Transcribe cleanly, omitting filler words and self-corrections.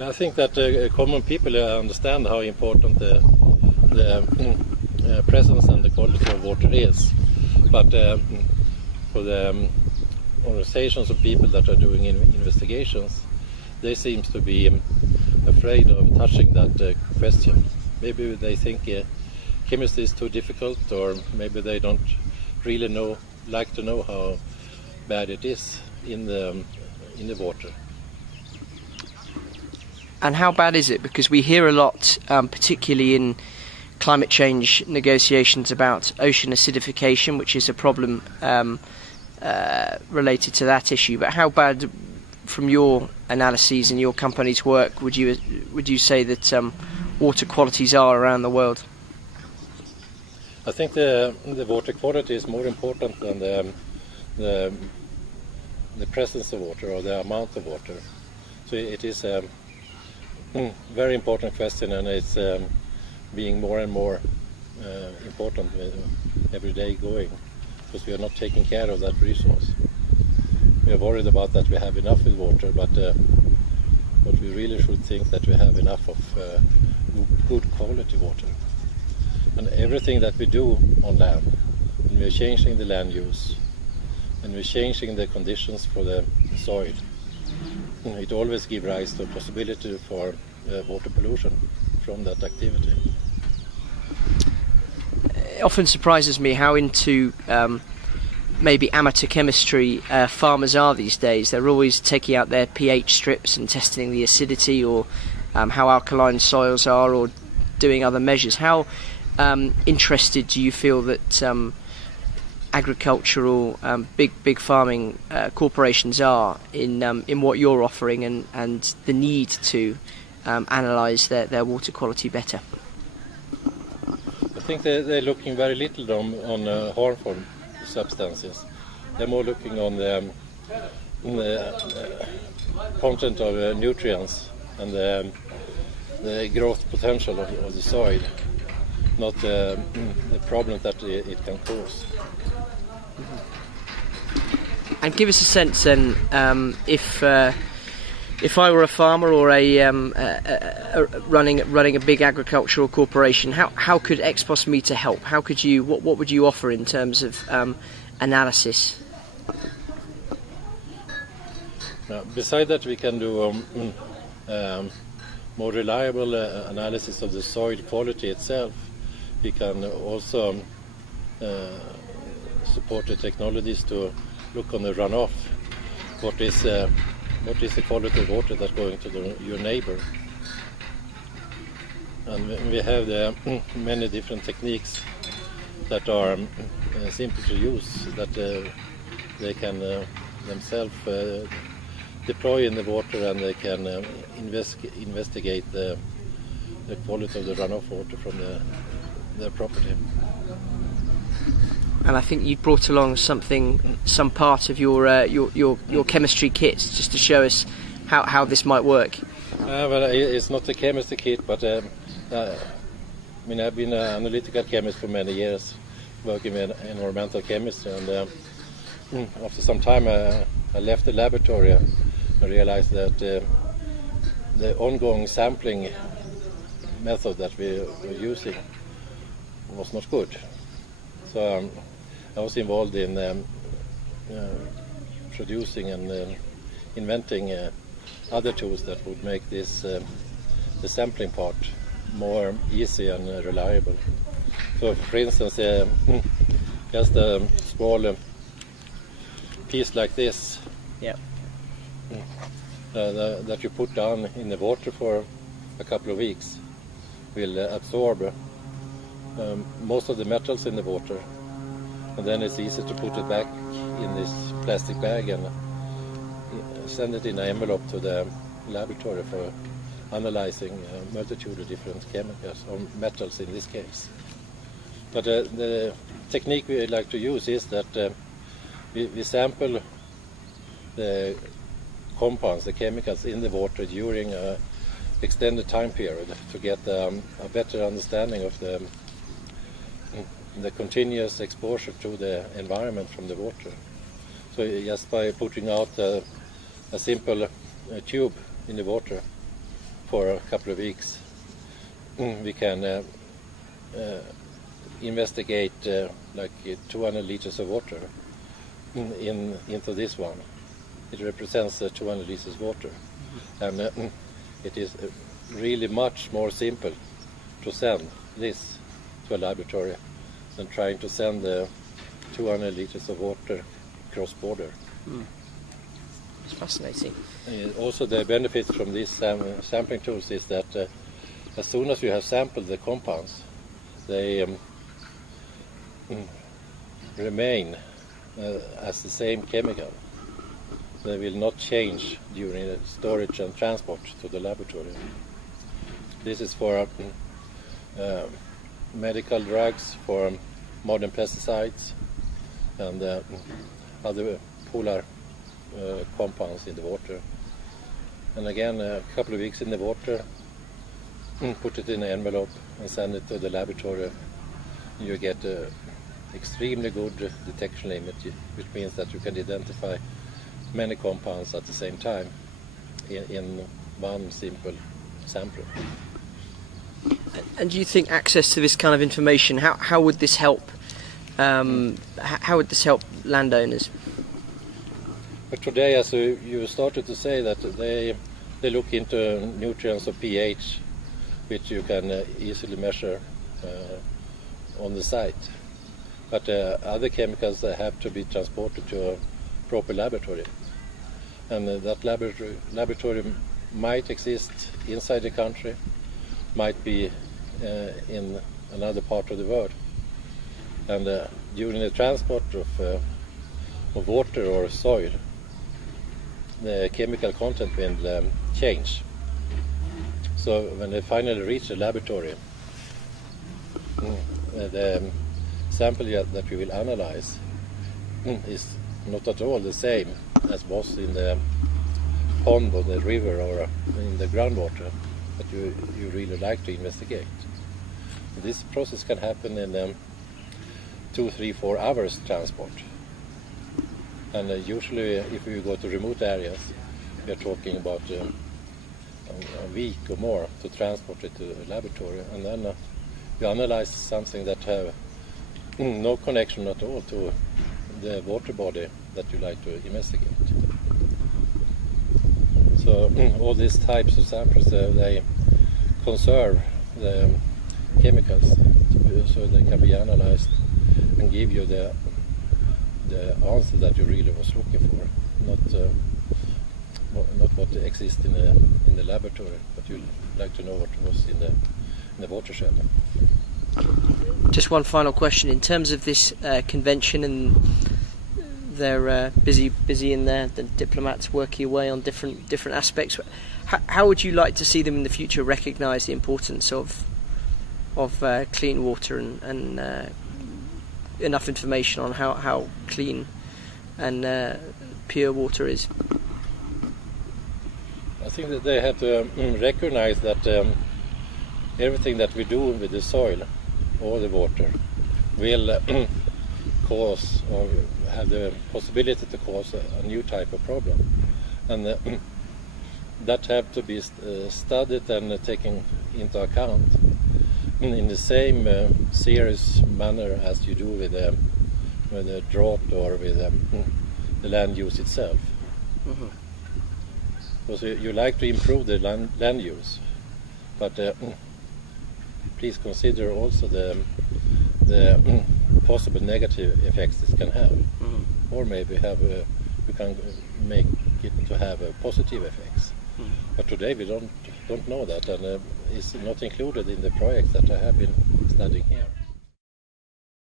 I think that common people understand how important the presence and the quality of water is, but for the organizations of people that are doing investigations, they seem to be afraid of touching that question. Maybe they think chemistry is too difficult, or maybe they don't really like to know how bad it is in the water. And how bad is it? Because we hear a lot, particularly in climate change negotiations, about ocean acidification, which is a problem related to that issue. But how bad, from your analyses and your company's work, would you say that water qualities are around the world? I think the water quality is more important than the presence of water or the amount of water. So it is a very important question, and it's being more and more important every day going, because we are not taking care of that resource. We are worried about that we have enough with water, but we really should think that we have enough of good quality water. And everything that we do on land, when we're changing the land use, and we're changing the conditions for the soil, it always gives rise to a possibility for water pollution from that activity. It often surprises me how into maybe amateur chemistry farmers are these days. They're always taking out their pH strips and testing the acidity, or how alkaline soils are, or doing other measures. How interested do you feel that agricultural big farming corporations are in what you're offering, and the need to analyse their water quality better? I think they're looking very little on harmful substances. They're more looking on the content of nutrients and the growth potential of the soil, not the problem that it can cause. And give us a sense then, if I were a farmer or running a big agricultural corporation, how could Exposmeter help? How could you? What would you offer in terms of analysis? Besides that, we can do more reliable analysis of the soil quality itself. We can also support the technologies to look on the runoff. What is the quality of water that's going to your neighbor? And we have many different techniques that are simple to use, that they can themselves deploy in the water, and they can investigate the quality of the runoff water from their property. And I think you brought along some part of your chemistry kit, just to show us how this might work. Well, it's not a chemistry kit, but I've been an analytical chemist for many years, working in environmental chemistry, and after some time I left the laboratory and realized that the ongoing sampling method that we were using was not good. So I was involved in producing and inventing other tools that would make this the sampling part more easy and reliable. So, for instance, just a small piece like this, that you put down in the water for a couple of weeks will absorb most of the metals in the water, and then it's easy to put it back in this plastic bag and send it in an envelope to the laboratory for analyzing a multitude of different chemicals, or metals in this case. But the technique we like to use is that we sample the compounds, the chemicals in the water during an extended time period to get a better understanding of the continuous exposure to the environment from the water. So just by putting out a simple tube in the water, for a couple of weeks, we can investigate like 200 liters of water into this one. It represents 200 liters water, and it is really much more simple to send this to a laboratory than trying to send 200 liters of water cross border. It's fascinating. Also, the benefit from these sampling tools is that as soon as you have sampled the compounds, they remain as the same chemical. They will not change during the storage and transport to the laboratory. This is for medical drugs, for modern pesticides, and other polar compounds in the water. And again, a couple of weeks in the water, put it in an envelope and send it to the laboratory. You get an extremely good detection limit, which means that you can identify many compounds at the same time in one simple sample. And do you think access to this kind of information, how would this help? How would this help landowners? But today, as you started to say, that they look into nutrients or pH, which you can easily measure on the site. But other chemicals have to be transported to a proper laboratory, and that laboratory might exist inside the country, might be in another part of the world, and during the transport of water or soil, the chemical content will change. So when they finally reach the laboratory, the sample that we will analyze is not at all the same as was in the pond or the river or in the groundwater that you really like to investigate. This process can happen in 2, 3, 4 hours transport. And usually if you go to remote areas, we are talking about a week or more to transport it to a laboratory, and then you analyze something that have no connection at all to the water body that you like to investigate. So all these types of samples, they conserve the chemicals so they can be analyzed and give you the answer that you really was looking for, not what exists in the laboratory, but you like to know what was in the watershed. Just one final question. In terms of this convention, and they're busy in there, the diplomats working away on different aspects, how would you like to see them in the future recognise the importance of clean water and enough information on how clean and pure water is? I think that they have to recognize that everything that we do with the soil or the water will cause or have the possibility to cause a new type of problem, and that have to be studied and taken into account in the same serious manner as you do with the drought or with the land use itself. Mm-hmm. Because you like to improve the land use, but please consider also the possible negative effects this can have, or maybe we can make it to have positive effects. But today we don't know that, and it's not included in the projects that I have been studying here.